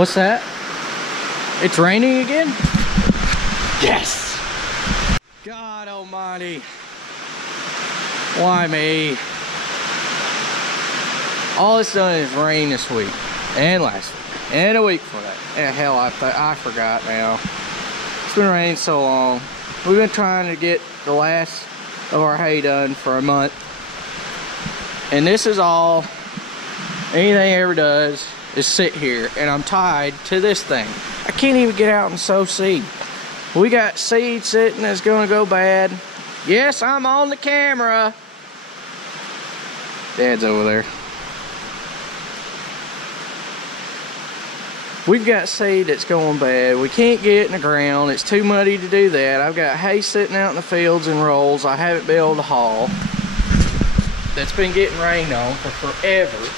What's that? It's raining again? Yes! God almighty. Why me? All it's done is rain this week. And last week. And a week before that. And hell, I forgot now. It's been raining so long. We've been trying to get the last of our hay done for a month. And this is all anything ever does is sit here. And I'm tied to this thing. I can't even get out and sow seed. We got seed sitting that's gonna go bad. Yes, I'm on the camera. Dad's over there. We've got seed that's going bad. We can't get it in the ground. It's too muddy to do that. I've got hay sitting out in the fields in rolls I haven't been able to haul. That's been getting rained on for forever.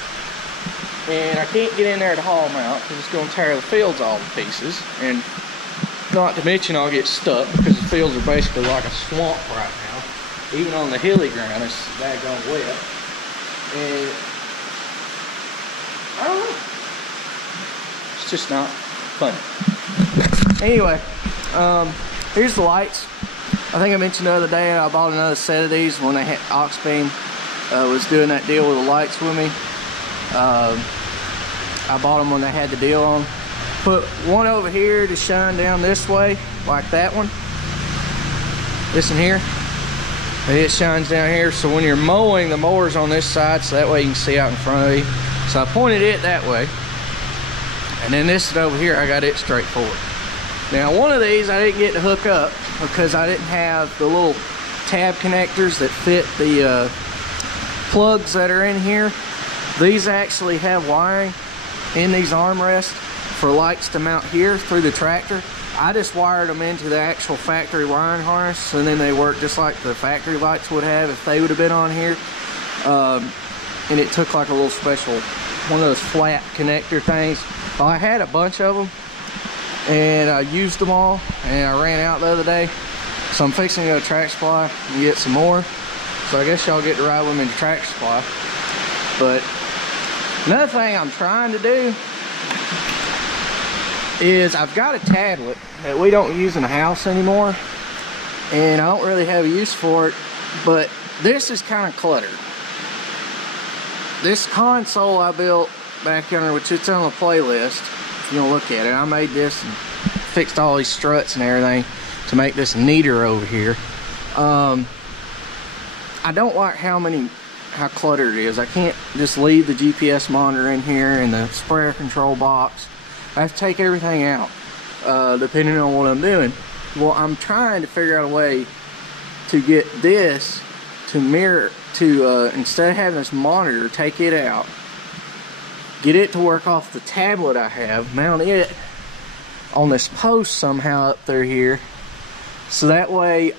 And I can't get in there to haul them out because it's going to tear the fields all to pieces. And not to mention I'll get stuck because the fields are basically like a swamp right now. Even on the hilly ground, it's daggone wet. And I don't know. It's just not fun. Anyway, here's the lights. I think I mentioned the other day I bought another set of these when they had Auxbeam was doing that deal with the lights with me. I bought them when they had the deal on. Put one over here to shine down this way, like that one. This one here. And it shines down here, so when you're mowing, the mower's on this side, so that way you can see out in front of you. So I pointed it that way. And then this is over here, I got it straight forward. Now one of these I didn't get to hook up because I didn't have the little tab connectors that fit the plugs that are in here. These actually have wiring in these armrests for lights to mount here through the tractor. I just wired them into the actual factory wiring harness, and then they work just like the factory lights would have if they would have been on here. And it took like a little special, one of those flat connector things. Well, I had a bunch of them, and I used them all, and I ran out the other day. So I'm fixing to go to Tractor Supply and get some more. So I guess y'all get to ride with me to Tractor Supply. But another thing I'm trying to do is I've got a tablet that we don't use in the house anymore, and I don't really have a use for it, but this is kind of cluttered. This console I built back under, which it's on the playlist if you want to look at it. I made this and fixed all these struts and everything to make this neater over here. I don't like how cluttered it is. I can't just leave the GPS monitor in here and the sprayer control box. I have to take everything out, depending on what I'm doing. Well, I'm trying to figure out a way to get this to mirror, instead of having this monitor, take it out, get it to work off the tablet I have, mount it on this post somehow up through here, so that way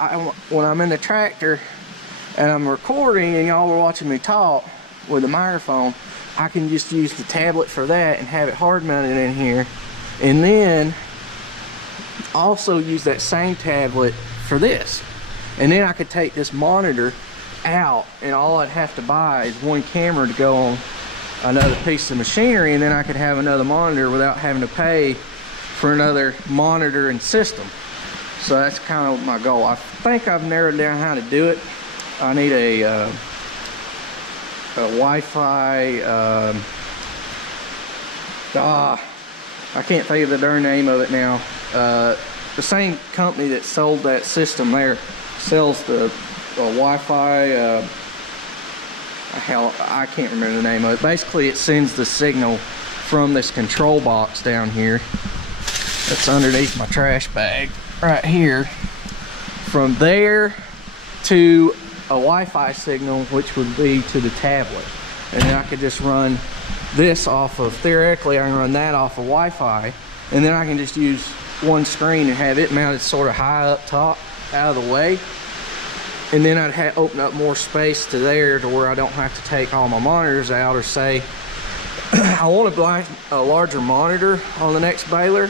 when I'm in the tractor and I'm recording and y'all are watching me talk with a microphone, I can just use the tablet for that and have it hard mounted in here, and then also use that same tablet for this. And then I could take this monitor out, and all I'd have to buy is one camera to go on another piece of machinery, and then I could have another monitor without having to pay for another monitor and system. So that's kind of my goal. I think I've narrowed down how to do it. I need a Wi-Fi, I can't think of the darn name of it now. The same company that sold that system there sells the Wi-Fi, hell, I can't remember the name of it. Basically, it sends the signal from this control box down here that's underneath my trash bag right here, from there to a Wi-Fi signal, which would be to the tablet. And then I could just run this off of, theoretically I can run that off of Wi-Fi, and then I can just use one screen and have it mounted sort of high up top out of the way, and then I'd open up more space to there to where I don't have to take all my monitors out, or say I want to buy a larger monitor on the next baler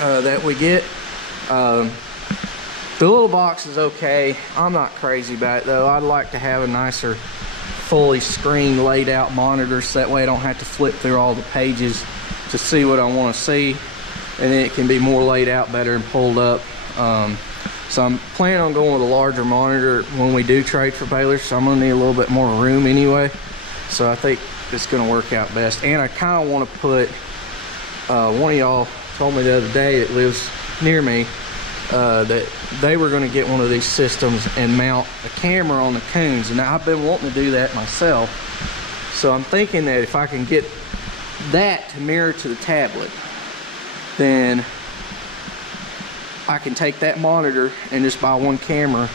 that we get. The little box is okay. I'm not crazy about it though. I'd like to have a nicer, fully screen laid out monitor, so that way I don't have to flip through all the pages to see what I want to see, and then it can be more laid out better and pulled up. So I'm planning on going with a larger monitor when we do trade for balers, so I'm gonna need a little bit more room anyway. So I think it's gonna work out best. And I kind of want to put, one of y'all told me the other day that lives near me, that they were gonna get one of these systems and mount a camera on the coons, and I've been wanting to do that myself. So I'm thinking that if I can get that to mirror to the tablet, then I can take that monitor and just buy one camera,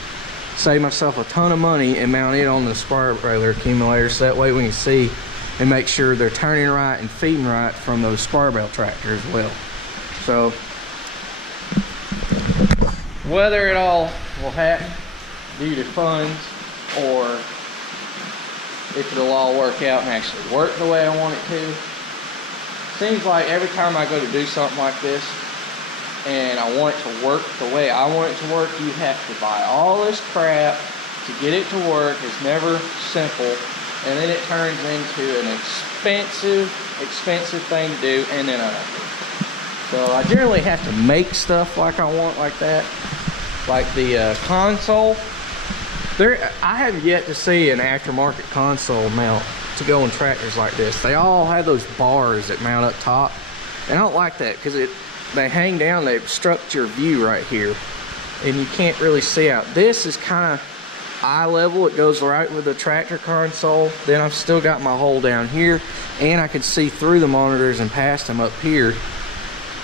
save myself a ton of money, and mount it on the spar baler accumulator, so that way we can see and make sure they're turning right and feeding right from those spar bale tractor as well. So whether it all will happen due to funds, or if it'll all work out and actually work the way I want it to, seems like every time I go to do something like this and I want it to work the way I want it to work, you have to buy all this crap to get it to work. It's never simple, and then it turns into an expensive thing to do, and then so I generally have to make stuff like I want, like that. Like the console, I have yet to see an aftermarket console mount to go on tractors like this. They all have those bars that mount up top, and I don't like that because they hang down, they obstruct your view right here, and you can't really see out. This is kind of eye level, it goes right with the tractor console. Then I've still got my hole down here, and I can see through the monitors and past them up here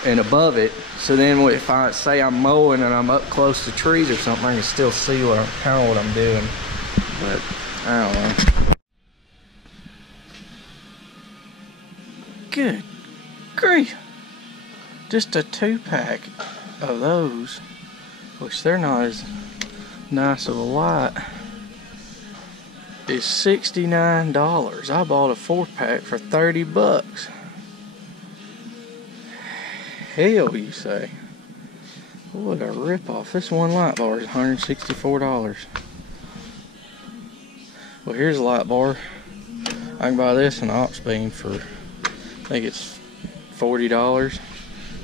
and above it. So then if I say I'm mowing and I'm up close to trees or something, I can still see kind of what I'm doing. But I don't know. Good grief. Just a 2-pack of those, which they're not as nice of a lot, is $69. I bought a 4-pack for 30 bucks. Hell, you say? What a ripoff. This one light bar is $164. Well, here's a light bar. I can buy this in Auxbeam for, I think it's $40.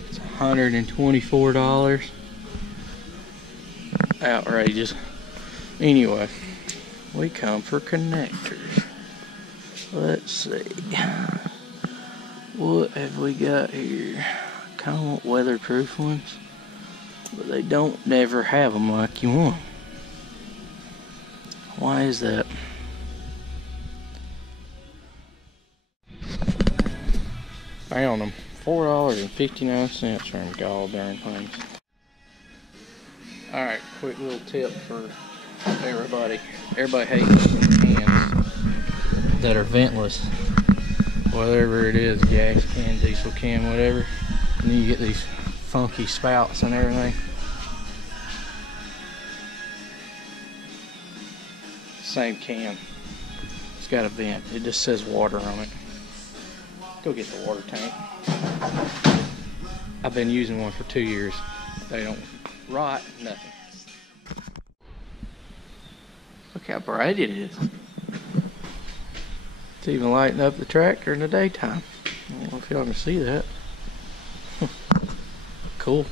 It's $124. Outrageous. Anyway, we come for connectors. Let's see. What have we got here? Kind of want weatherproof ones, but they don't never have them like you want. Why is that? Found them. $4.59 for them gall darn things. Alright, quick little tip for everybody. Everybody hates cans that are ventless. Whatever it is, gas can, diesel can, whatever. And then you get these funky spouts and everything. Same can. It's got a vent. It just says water on it. Go get the water tank. I've been using one for 2 years. They don't rot, nothing. Look how bright it is. It's even lighting up the tractor in the daytime. I don't know if y'all can see that. Cool.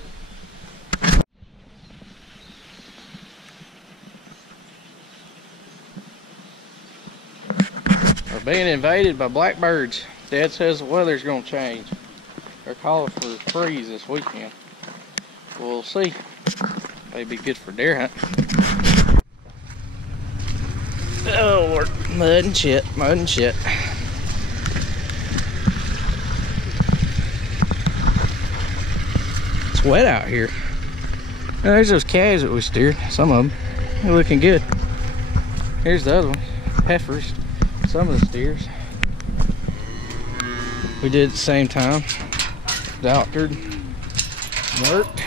We're being invaded by blackbirds. Dad says the weather's gonna change. They're calling for a freeze this weekend. We'll see. Maybe good for deer hunt. Oh Lord, mud and shit, mud and shit. It's wet out here. Now, there's those calves that we steered, some of them. They're looking good. Here's the other ones, heifers, some of the steers. We did at the same time. Doctored, worked.